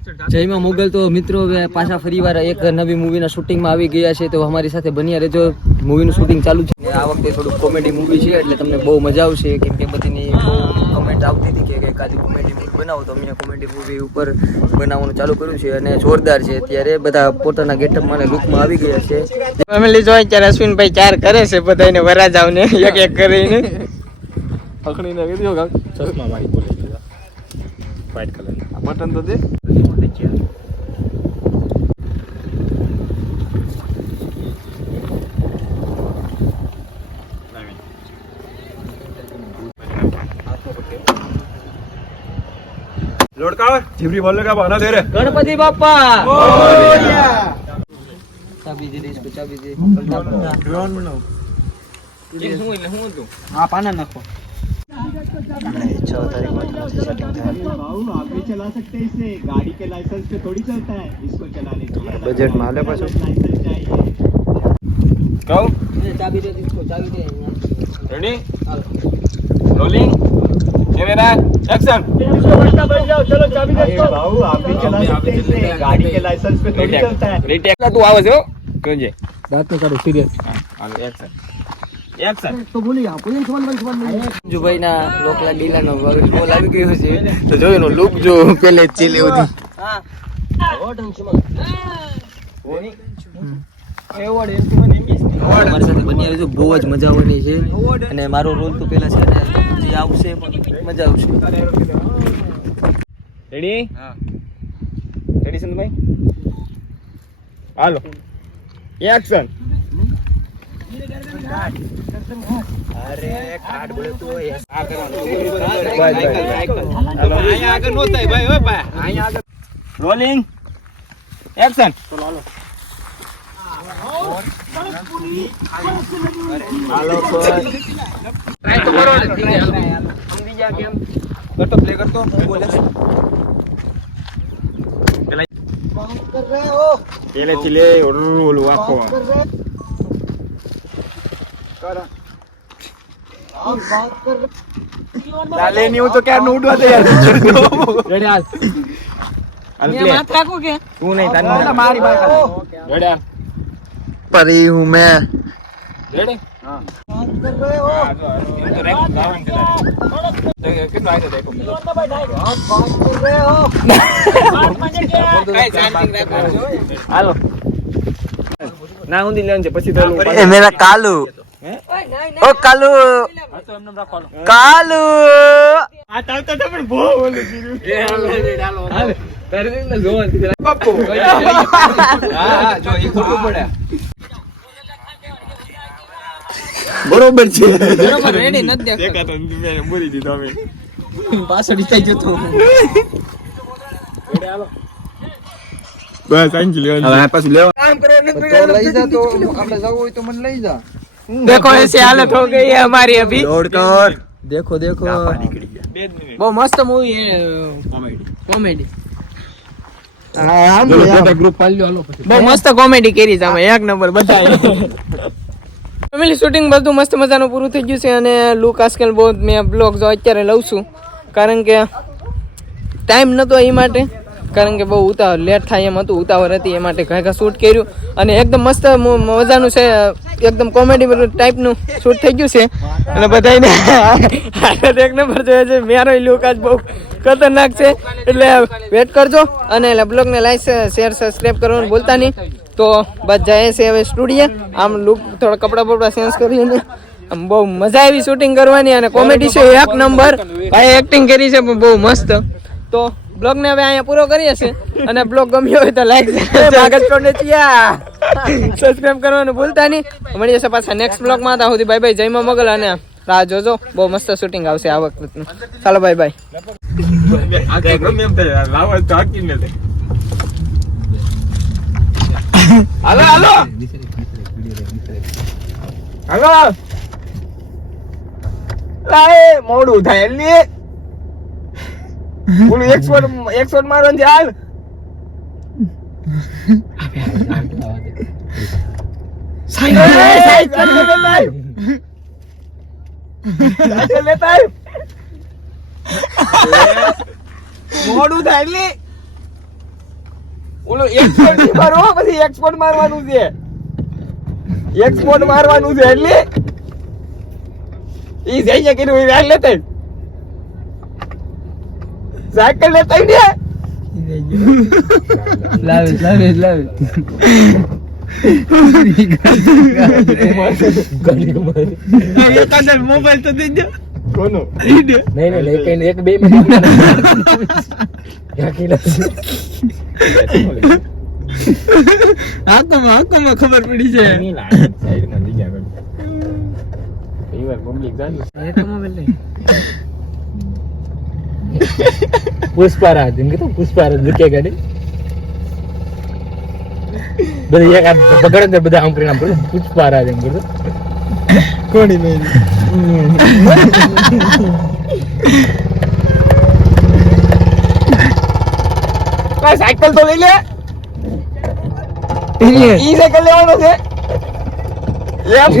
જયમાં મોગલ તો મિત્રો પાછા પાછા ફરીવાર એક નવી મૂવીના શૂટિંગમાં આવી ગયા છે તો અમારી સાથે બન્યા રહેજો. મૂવીનું શૂટિંગ ચાલુ છે. આ વખતે થોડું કોમેડી મૂવી છે એટલે તમને બહુ મજા આવશે. કેમ કે બધીની કમેન્ટ આવતી હતી કે કંઈક આજે કોમેડી મૂવી બનાવો તો અમે કોમેડી મૂવી ઉપર બનાવવાનું ચાલુ કર્યું છે અને જોરદાર છે. અત્યારે બધા પોતાના ગેટઅપમાં અને લુકમાં આવી ગયા છે. ફેમિલી જોઈ ત્યારે અશ્વિનભાઈ ચાર કરે છે બધાને વરાજાવને એક એક કરીને. પકડીને કીધું ચશ્મા મારી બોલે વ્હાઈટ કલર બટન તો દે. ભજીયા લોડકા જીવરી બોલ લગા ગણપતિ બાપા બોલિયા શું હા પાના નાખો नहीं चौदह तारीख को तो चला सकते हैं इसे। गाड़ी के लाइसेंस पे थोड़ी चलता है इसको चलाने के लिए। बजट माल है बस। ये चाबी दे इसको चाबी दे। रेडी रोलिंग कैमरा एक्शन बैठ जाओ चलो चाबी दे इसको। भाऊ आप भी चला सकते हैं इसे। गाड़ी के लाइसेंस पे थोड़ी चलता है। रिटेक तू आवाज़ हो कौन जे? दांत काटो सीरियस एक्शन તો જો એનો લુક જો પેલે જ ચીલે ઉધી. સાથે બની આવી બહુ જ મજા આવવાની છે. અને મારો રોલ તો પેલા છે ને જે આવશે પણ મજા આવશે. રેડી રેડી સંતભાઈ હાલો. એક્શન અરે કાર્ડ બોલે તો આ કરવાનું. રોલિંગ એક્શન હાલો ટ્રાય તો કરો કરતો પ્લે કરતો. હું બોલે પેલેથી લે ઓલું આખો ચાલે નહીં હું તો ક્યાં નું ઉડવા તૈયાર રેડી હાલ હાલ play. રાખો કે? તું નહીં તારી મારી બાઈક રેડી હાલ પરી હું મેં. હા. ના પછી મેરા કાલુ? ઓ કાલુ. હા તો એમને રાખો હાલો. કાલુ. આ ચાલતો તો પણ બહુ. હાલ. પપ્પુ. બરોબર છે. બરોબર રેડી નથી દેખાતો. બોલી દીધો અમે. પાછળ થઈ જતો બસ આંજી લેવાનું હવે પાછું લેવા. લઈ જા તો આપણે જવું હોય તો મને લઈ જા. देखो ऐसी हालत हो गई है हमारी अभी કર દેખો દેખો નીકળી ગયા બે જ મિનિટ बहुत मस्त मूवी है कॉमेडी ગ્રુપ બહુ મસ્ત કોમેડી કરી છે અમે એક નંબર બધા ફેમિલી શૂટિંગ બધું મસ્ત મજાનું પૂરું થઈ ગયું છે અને લુક આજકાલ બહુ મેં બ્લોગ જો અત્યારે લઉં છું કારણ કે ટાઈમ નહોતો એ માટે કારણ કે બહુ ઉતાવળ લેટ થાય એમ હતું ઉતાવળ હતી એ માટે ઘાઘા શૂટ કર્યું અને એકદમ મસ્ત મ- મજાનું છે એકદમ કોમેડી ટાઈપનું શૂટ થઈ ગયું છે. અને બધાને એક નંબર જોઈએ છે. મેરો લુક આજ બહુ ખતરનાક છે. એટલે વેટ કરજો અને એટલે બ્લોગને લાઈક શેર સબસ્ક્રાઈબ કરવાનું ભૂલતા નહીં. તો બસ જાય છે હવે સ્ટુડિયો આમ લુક થોડા કપડા બપડા ચેન્જ કરીને આમ બહુ મજા આવી શૂટિંગ કરવાની અને કોમેડી છે એક નંબર. ભાઈ એક્ટિંગ કરી છે પણ બહુ મસ્ત. તો બ્લોગ ને હવે અહીંયા પૂરો કરીએ છીએ. અને બ્લોગ ગમ્યો હોય તો લાઈક સબસ્ક્રાઇબ કરવાનું ભૂલતા નહીં. મળી જશે પાછા નેક્સ્ટ બ્લોગમાં ત્યાં સુધી બાય બાય જયમાં મોગલ અને રાહ જોજો. બહુ મસ્ત શૂટિંગ આવશે આ વખતે ચાલો બાય બાય હાલો હાલો. હાલો. લાય, મોડું થાય લે. ઓલું એક્સપોર્ટ એક્સપોર્ટ મારવાનું છે હાલ. સાઈડ લેતા મોડું થાય લે ઓલો એક્સપોર્ટથી મારો પછી એક્સપોર્ટ મારવાનું છે એક્સપોર્ટ મારવાનું છે એટલે ઈ જઈ શકે ને વેલ લેતે સાયકલ લેતા લાવે લાવે લાવે મોબાઈલ તો દઈ કોનો નહીં નહીં એક એક બે મિનિટ આંખોમાં આંખોમાં ખબર પડી છે સાઈડમાં એ તો મોબાઈલ લઈ પુષ્પારાજ એમ કીધું પુષ્પારાજ લુકે ગાડી બધા એક બગડ ને બધા આમ કરીને આમ કર્યું પુષ્પારાજ એમ કીધું કોણી મેરી સાયકલ તો લઈ લે ઈ સાયકલ લેવાનો છે એમ